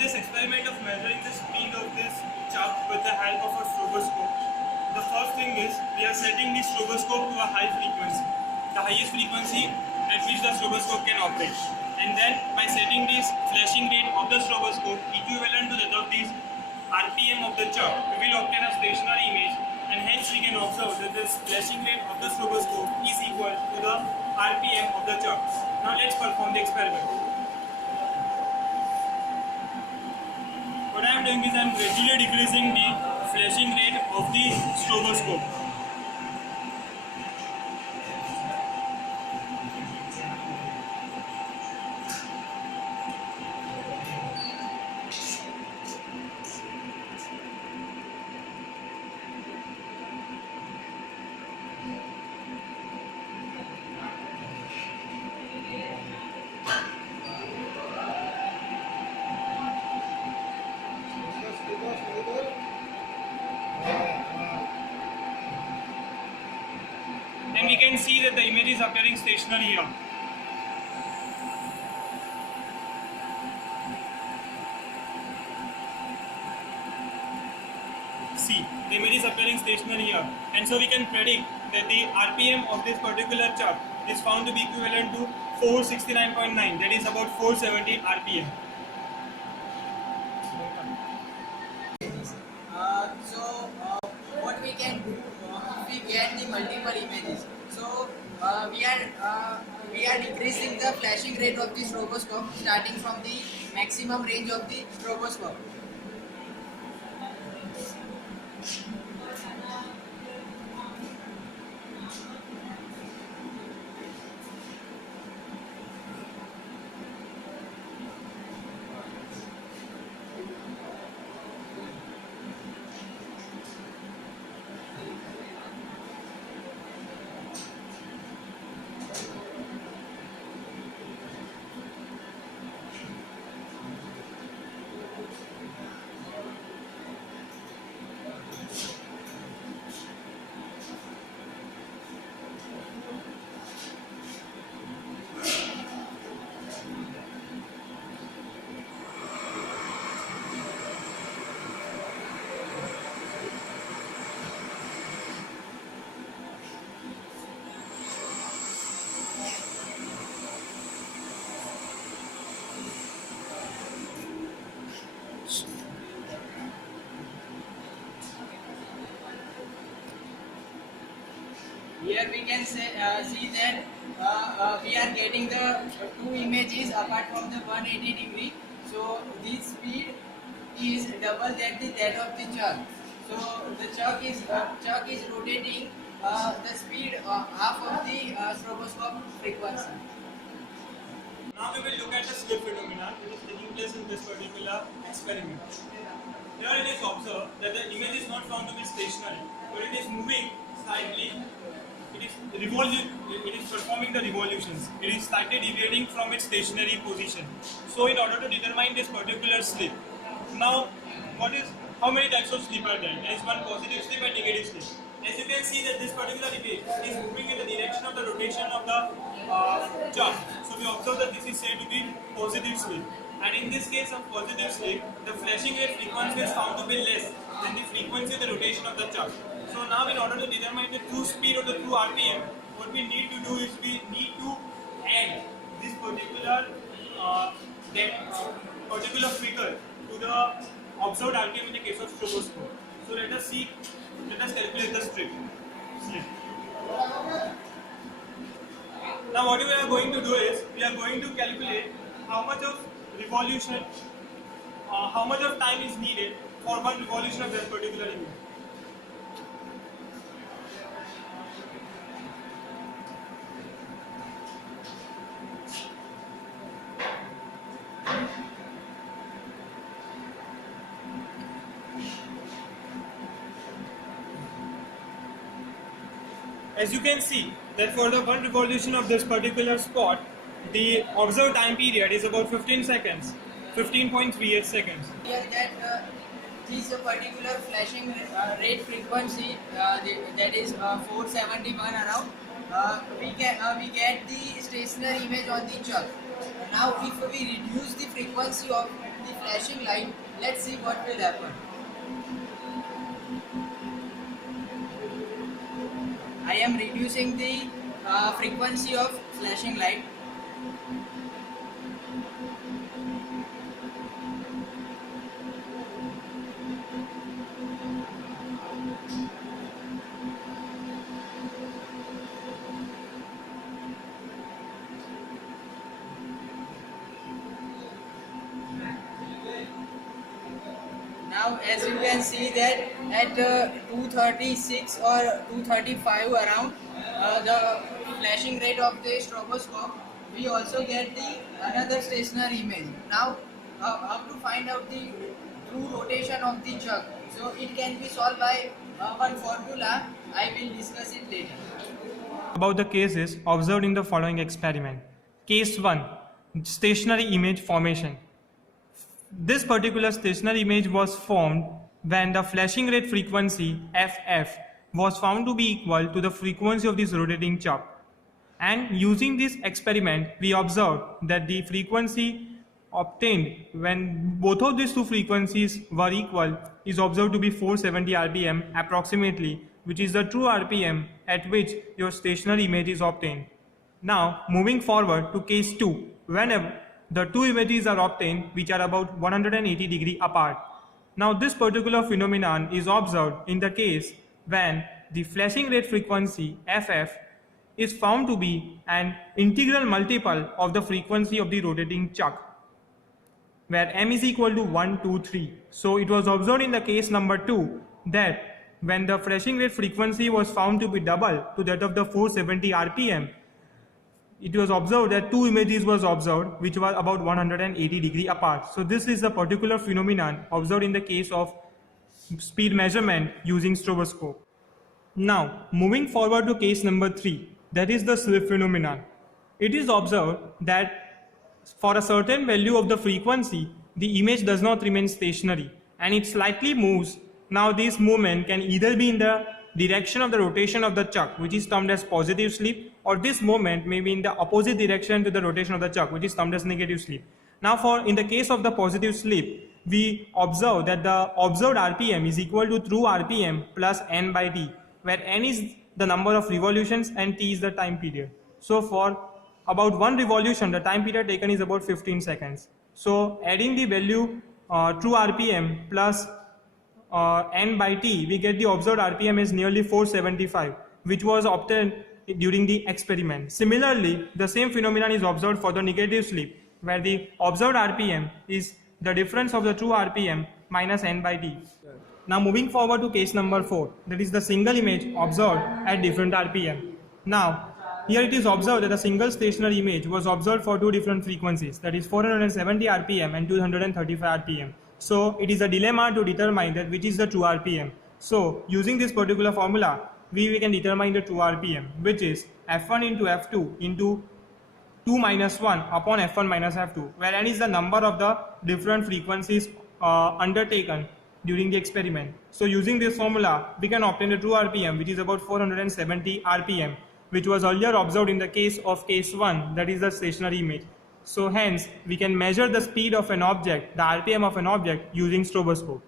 this experiment of measuring the speed of this chuck with the help of a stroboscope, the first thing is we are setting the stroboscope to a high frequency, the highest frequency at which the stroboscope can operate. And then by setting this flashing rate of the stroboscope equivalent to that of this RPM of the chuck, we will obtain a stationary image, and hence we can observe that the flashing rate of the stroboscope is equal to the RPM of the chuck. Now let's perform the experiment. What I am doing is I am gradually decreasing the flashing rate of the stroboscope. And we can see that the image is appearing stationary here. See, the image is appearing stationary here, and so we can predict that the RPM of this particular chuck is found to be equivalent to 469.9, that is about 470 RPM. What we can do if we get the multiple images. So we are decreasing the flashing rate of the stroboscope starting from the maximum range of the stroboscope. Here we can see that we are getting the two images apart from the 180 degree. So this speed is double that of the chuck. So the chuck is rotating the speed half of the stroboscope frequency. Now we will look at the slip phenomena that is taking place in this particular experiment. Here it is observed that the image is not found to be stationary, but it is moving slightly. It is performing the revolutions. It is slightly deviating from its stationary position. So in order to determine this particular slip, now how many types of slip are there? There is one positive slip and negative slip. As you can see that this particular image is moving in the direction of the rotation of the chuck. So we observe that this is said to be positive slip. And in this case of positive slip, the flashing rate frequency is found to be less than the frequency of the rotation of the chuck. So now in order to determine the true speed or the true RPM, what we need to do is we need to add this particular figure to the observed RPM in the case of stroboscope. So let us calculate the slip. Now what we are going to do is we are going to calculate how much of revolution, how much of time is needed for one revolution of that particular image. As you can see that for the one revolution of this particular spot, the observed time period is about 15 seconds, 15.38 seconds. Here that this particular flashing rate frequency that is 471 around, we get the stationary image on the chuck. Now if we reduce the frequency of the flashing light. Let's see what will happen. I am reducing the frequency of flashing light. Now as you can see that at 236 or 235 around the flashing rate of the stroboscope, we also get the another stationary image. Now how to find out the true rotation of the chuck? So it can be solved by one formula. I will discuss it later. About the cases observed in the following experiment. Case 1, stationary image formation. This particular stationary image was formed when the flashing rate frequency FF was found to be equal to the frequency of this rotating chuck. And using this experiment, we observed that the frequency obtained when both of these two frequencies were equal is observed to be 470 rpm approximately, which is the true rpm at which your stationary image is obtained. Now moving forward to case 2, whenever the two images are obtained which are about 180 degree apart. Now this particular phenomenon is observed in the case when the flashing rate frequency FF is found to be an integral multiple of the frequency of the rotating chuck, where m is equal to 1, 2, 3. So it was observed in the case number 2 that when the flashing rate frequency was found to be double to that of the 470 rpm, it was observed that two images was observed which were about 180 degree apart. So this is a particular phenomenon observed in the case of speed measurement using stroboscope. Now moving forward to case number 3, that is the slip phenomenon. It is observed that for a certain value of the frequency, the image does not remain stationary and it slightly moves. Now this movement can either be in the direction of the rotation of the chuck, which is termed as positive slip, or this movement may be in the opposite direction to the rotation of the chuck, which is termed as negative slip. Now in the case of the positive slip, we observe that the observed rpm is equal to true rpm plus n by t, where n is the number of revolutions and t is the time period. So for about one revolution, the time period taken is about 15 seconds. So adding the value true rpm plus n by t, we get the observed rpm is nearly 475, which was obtained during the experiment. Similarly, the same phenomenon is observed for the negative slip, where the observed rpm is the difference of the true rpm minus n by t. Now moving forward to case number 4, that is the single image observed at different rpm. Now here it is observed that a single stationary image was observed for two different frequencies, that is 470 rpm and 235 rpm. So it is a dilemma to determine that which is the true rpm. So using this particular formula, we can determine the true rpm, which is f1 into f2 into 2 minus 1 upon f1 minus f2, where n is the number of the different frequencies undertaken during the experiment. So using this formula, we can obtain the true rpm, which is about 470 rpm, which was earlier observed in the case of case 1, that is the stationary image. So hence we can measure the speed of an object, the rpm of an object, using stroboscope.